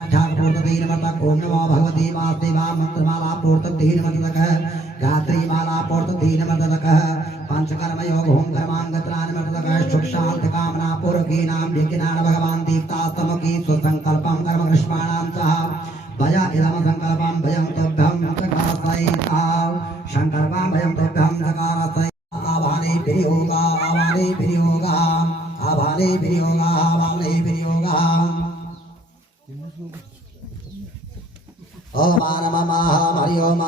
ठाकपूर्तधीनमतक ओम नमो भगवती वासुदेवा मंत्रमाला पूर्तधीनमतक गात्री माला पूर्तधीनमतक पंचकर्म योग ओम कर्मांगत्रानमतक सुख शांति कामना पूर्वकीनां यज्ञान भगवान दीप्तास्तमकी सुसंकल्पं कर्म कृष्णानां च भय इदम संकल्पं भयं तभ्यं सकासैता संकल्पं भयं तभ्यं सकासैता आवाने विनियोगा आवाने विनियोगा आवाने विनियोगा आवाने विनियोगा ओम नमः हरि ओम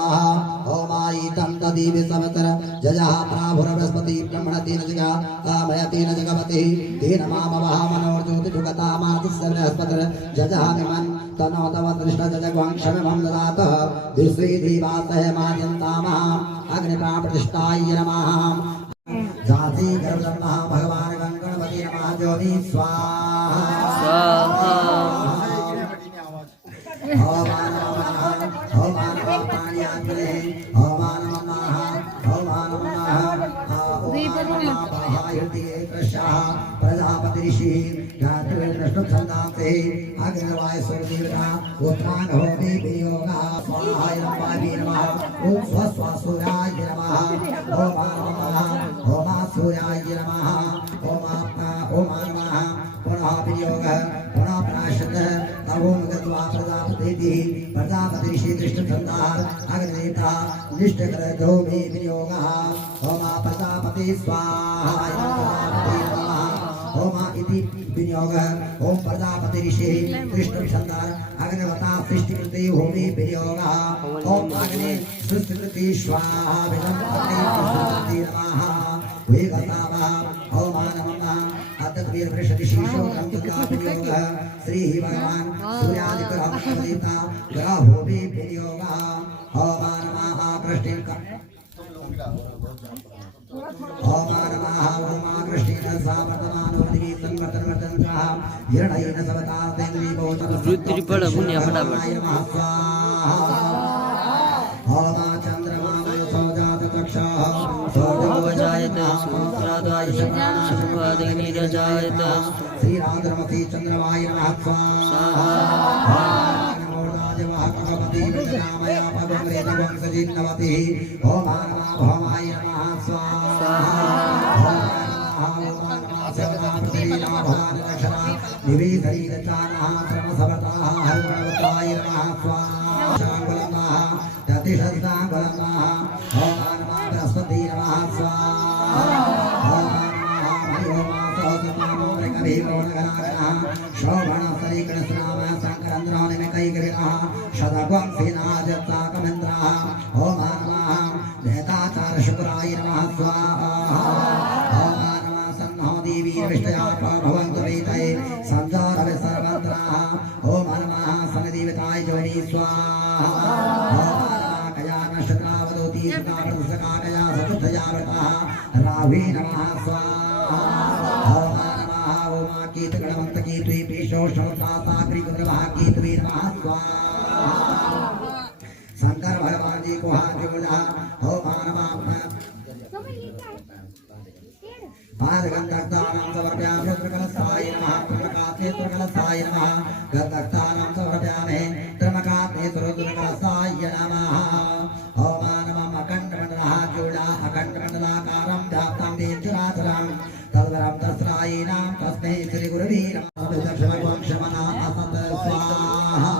ओम ईतं तदीवि सवतर जजः प्राभुर बृहस्पति ब्रह्मणतेन जगा अमयतेन जगवति तेन मामवः मनोर्ज्योतिषुगता मातुस्य बृहस्पतिर जजः मिमन् तनो तव दृष्ट जजग्वंशमं ददातः दिश्री दीवासह माद्यन्तामः अग्निप्राणप्रतिष्ठाय नमः जाति गर्भनमः भगवान् गणपति नमः ज्योति स्वाहा स्वाहा ओम प्रजापति ऋषि अग्निवाय सूर्यदेवता उत्थान होमि विनियोगा स्वाहाय नमः ओम स्वस्वासूराय नमः ओम नमः ओम सूर्याय नमः ओम नमः पुनः विनियोगः पुनः प्रायश्चित्तः ओम गत्वा प्रजापति ऋषि दृष्टछन्दाः अग्निदेवता निष्ठकरजोमि विनियोगः ओम प्रजापति स्वाहाय नमः ओम इति विनियोगः ओम प्रजापति ऋषि दृष्टछन्दाः अग्निवता सृष्टिकृते होमि विनियोगः ओम अग्नि सृष्टिकृते स्वाहा विदं नमः वेगतावः ओम नमः अतद्वीर वृषदिशीशो विनियोगः श्री भगवान सूर्यादिग्रह देवता ग्रह होमि विनियोगः ओम नमः कृष्णेन ओम नमः ओम कृष्णेन सावर्तमानो दिवि संवर्तनवर्तन च हिरणेन सवतातेन्द्री भोजन रुद्रिपड पुण्य फटाफट ओम चंद्रमा सौजात चक्षुः सौजवजायते सूत्राद्वाय शुभादिनिरजायते श्री रामधर्मति चंद्रवाय नमः स्वाहा भगवती विद्यामया पद्मरेत वंशजिन्नवति ओम नमः भवाय नमः स्वाहा निवेदनीरचानः श्रमसवताः हरिगुणवताय नमः स्वाहा ततिशतागुणमः ओम नमः बृहस्पति नमः स्वाहा शोभन सरीकणस्नाम शंकरन्द्रानिमिकैगिरिणः शतगं सेनाजत्साकमिन्द्रः ओम नमः नेताचार शुक्राय नमः स्वाहा ओम नमः सन्नो देवी विष्टया भवन्तु वेतये संसार सर्वत्रः ओम नमः सनदेवताय जोनि स्वाहा ओम नमः कया नक्षत्रावदोति सुताप्रदसकाकया चतुर्थया व्रतः रावे नमः स्वाहा ओम कीत गणवंत की त्रि पेशो शौत्राता त्रिकुन्द्रवाह की त्रि नमः स्वाहा शंकर भगवान जी को हाथ जोड़ा ओम नमः पादगंधक्तानां समर्पयामि त्रिकलसाय नमः त्रिकलसाय नमः गंधक्तानां समर्पयामि त्रिकलसाय नमः ओम नमः अखंडमंडलः जोड़ा अखंडमंडलाकारं व्याप्तं वेद तदरं तस्रायिनां तस्मै श्री गुरुवे नमः दक्षिणं क्षमना असत स्वाहा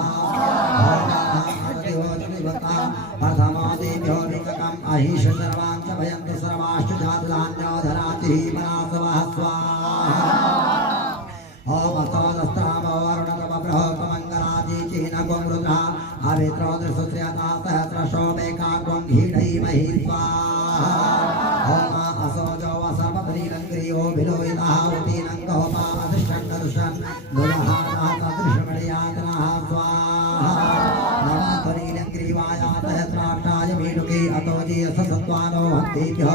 प्रथमादेभ्यो विकटम् अहिष सर्वान् च भयन्तु सर्वाश्च जातधान्योधरातिः मनासवः स्वाहा ओम स्तोदस्त्रामवरुणतमबृहत्तमङ्गलादिचिह्नगुं रुद्रः अवित्रो दृशुश्रियता सहस्रशोमेकाग्वं घीढैमहि स्वाहा ओम असोजो वसर्वपरीरङ्ग्रियो विलोहितः उतीनङ्गोपावधिष्ठन्दर्शन् दुरहारः तदृशमणियातनः स्वाहा नमः त्वरीलङ्ग्रीवाय सहस्राक्षाय मीडुके अतो जीयसत्त्वानो हन्तेभ्यो